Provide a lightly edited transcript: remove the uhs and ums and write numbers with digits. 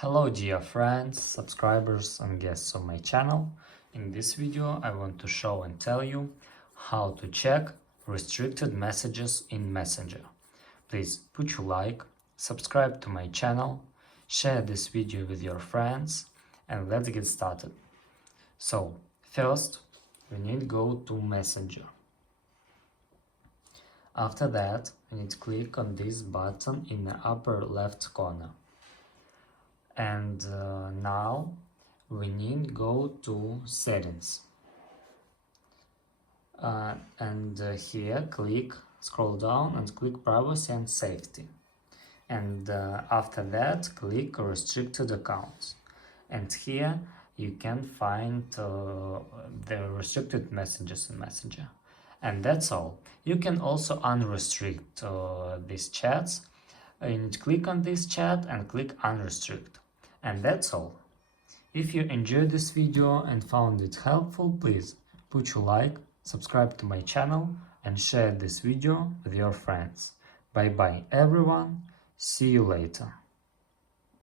Hello dear friends, subscribers and guests on my channel. In this video I want to show and tell you how to check restricted messages in Messenger. Please put your like, subscribe to my channel, share this video with your friends and let's get started. So first we need to go to Messenger. After that we need to click on this button in the upper left corner. And now we need to go to settings and here scroll down and click privacy and safety, and after that click restricted accounts, and here you can find the restricted messages in Messenger, and that's all. You can also unrestrict these chats. You need to click on this chat and click unrestrict. And that's all. If you enjoyed this video and found it helpful, please put your like, subscribe to my channel and share this video with your friends. Bye bye everyone, see you later.